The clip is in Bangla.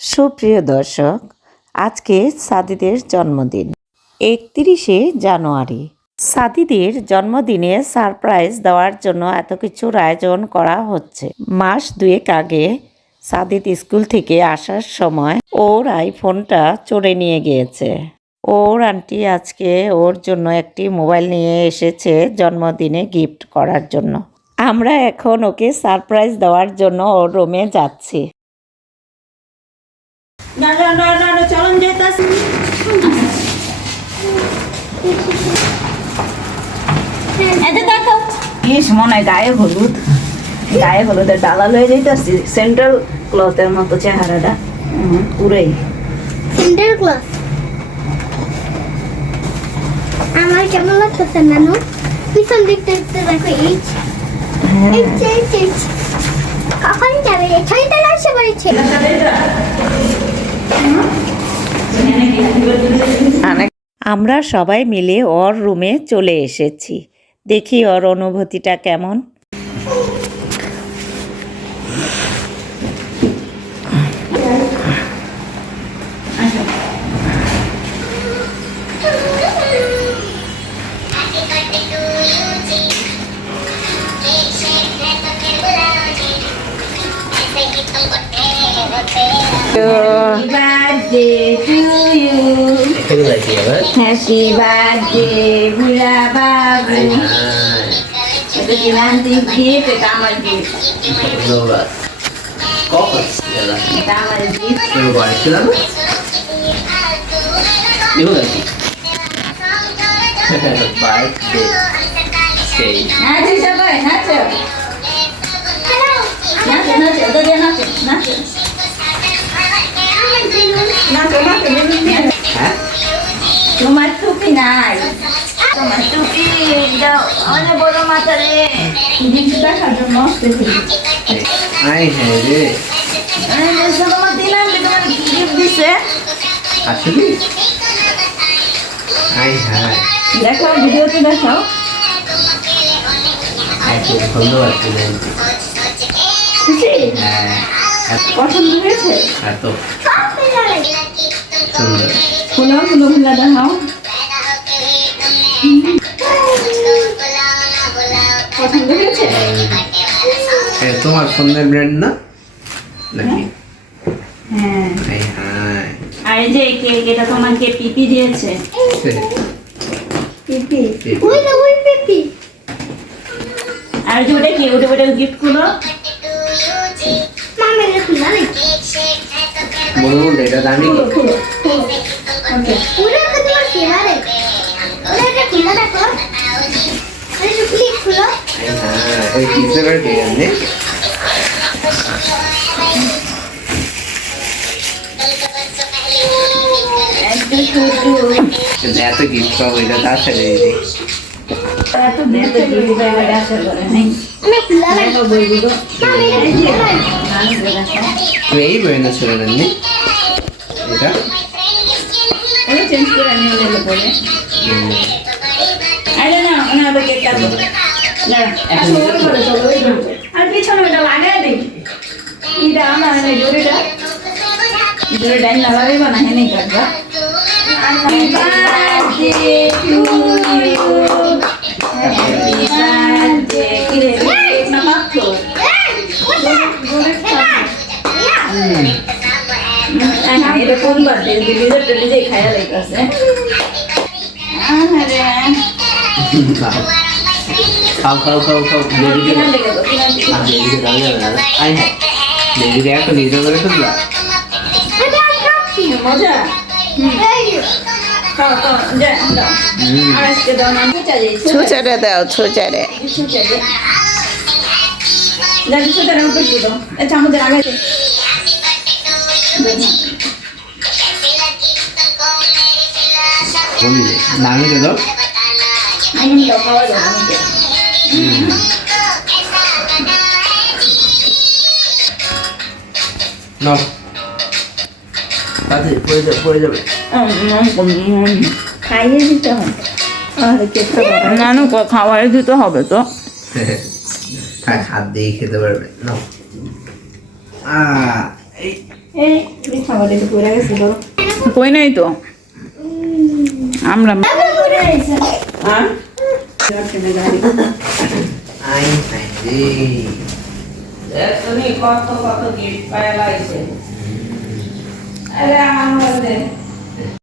সুপ্রিয় দর্শক, আজকে সাদিদের জন্মদিন 31শে জানুয়ারি। সাদিদের জন্মদিনে সারপ্রাইজ দেওয়ার জন্য এত কিছুর আয়োজন করা হচ্ছে। মাস দুয়েক আগে সাদিদ স্কুল থেকে আসার সময় ওর আইফোনটা চোরে নিয়ে গিয়েছে। ওর আন্টি আজকে ওর জন্য একটি মোবাইল নিয়ে এসেছে জন্মদিনে গিফট করার জন্য। আমরা এখন ওকে সারপ্রাইজ দেওয়ার জন্য ওর রুমে যাচ্ছি। চলন যেতেছি। মনে হয় গায়ে হলুদের ডালা লয়ে যেতেছি। সেন্ট্রাল ক্লথের মতো চেহারাটা পুরাই সেন্ট্রাল ক্লথ। আমার কেমন লাগতেছে নানু? পিছন দিকটা দেখো। কখন যাবে? ছয়টা আসে পড়েছে। আমরা সবাই মিলে ওর রুমে চলে এসেছি। দেখি ওর অনুভূতিটা কেমন। Happy birthday to you. Happy birthday, Mira Babu. Itu nanti gift, kita amal gift. Kita amal gift. Birthday. Nanti siapa? Nanti. Udah dia nanti. তোমার টুপি নাই, তোমার টুপি দাও। অনেক বড় মাথা রে, দেখার জন্য তোমার দিলাম। তোমার গিফট দিছে আসলে দেখাও, ভিডিওতে দেখাও। ধন্যবাদ। পছন্দ হয়েছে? এত সুন্দর। ফুলা দেখাও। পছন্দ হয়েছে? তোমার ফোনের ব্র্যান্ড না নাকি? হ্যাঁ। আর এই যে কেক, এটা তোমাকে পিপি দিয়েছে। পিপি। ওই পিপি। আর যে ওটা কি? ওটা গিফট করো। মামা এটা খুলা নেই। বলুন এটা দামি কি? ওকে। পুরো তো তোমার ফেভারিট। ওটা খুলা দেখো। আরে প্লিজ খুলো। ওই পিজ্জা কার কে জানে? এত গিফট পাবো এটা তাড়াতাড়ি এত দেতে দিবি বাইরে আসা করে নাই। আমি খুলা দেখো। বলবি তো এই বইনা ছিল না এটা এটা চেঞ্জ করে নিয়ে গেলে পরে। আরে না, ওটা কেক কাটবো না। এখন করে চলো ওই না। আর পিছনে ওটা লাগায় দে। এটা আমার এই জোড়াটা ডাইন লাগাবে না, হেনে কাটবা। Happy birthday to you. Happy birthday. Kire na makto. এটা কোন বার্থডে? দিদিদের পেটে যে খায়া লাইতাছে। আরে খাও বেবিকে দাও না। আই হ্যাঁ বেবিকে একটা নিজে করে ফেললা। মজা। ছুচারে দাও, ছুচারে। চামচের আগে নামিয়ে দাও। খাওয়া যাবে নাও তাতে পড়ে যাবে। খাইয়ে দিতে হবে। নানু খাওয়াই দিতে হবে তো। হাত দিয়ে খেতে পারবে। নাও এই খাবার একটু পড়ে গেছে ধরো কই নাই তো আমরা তারপরে পড়ে গেছে হ্যাঁ আই হাই রে তুমি কত কত গিফট পাইলাইছে আরে আমার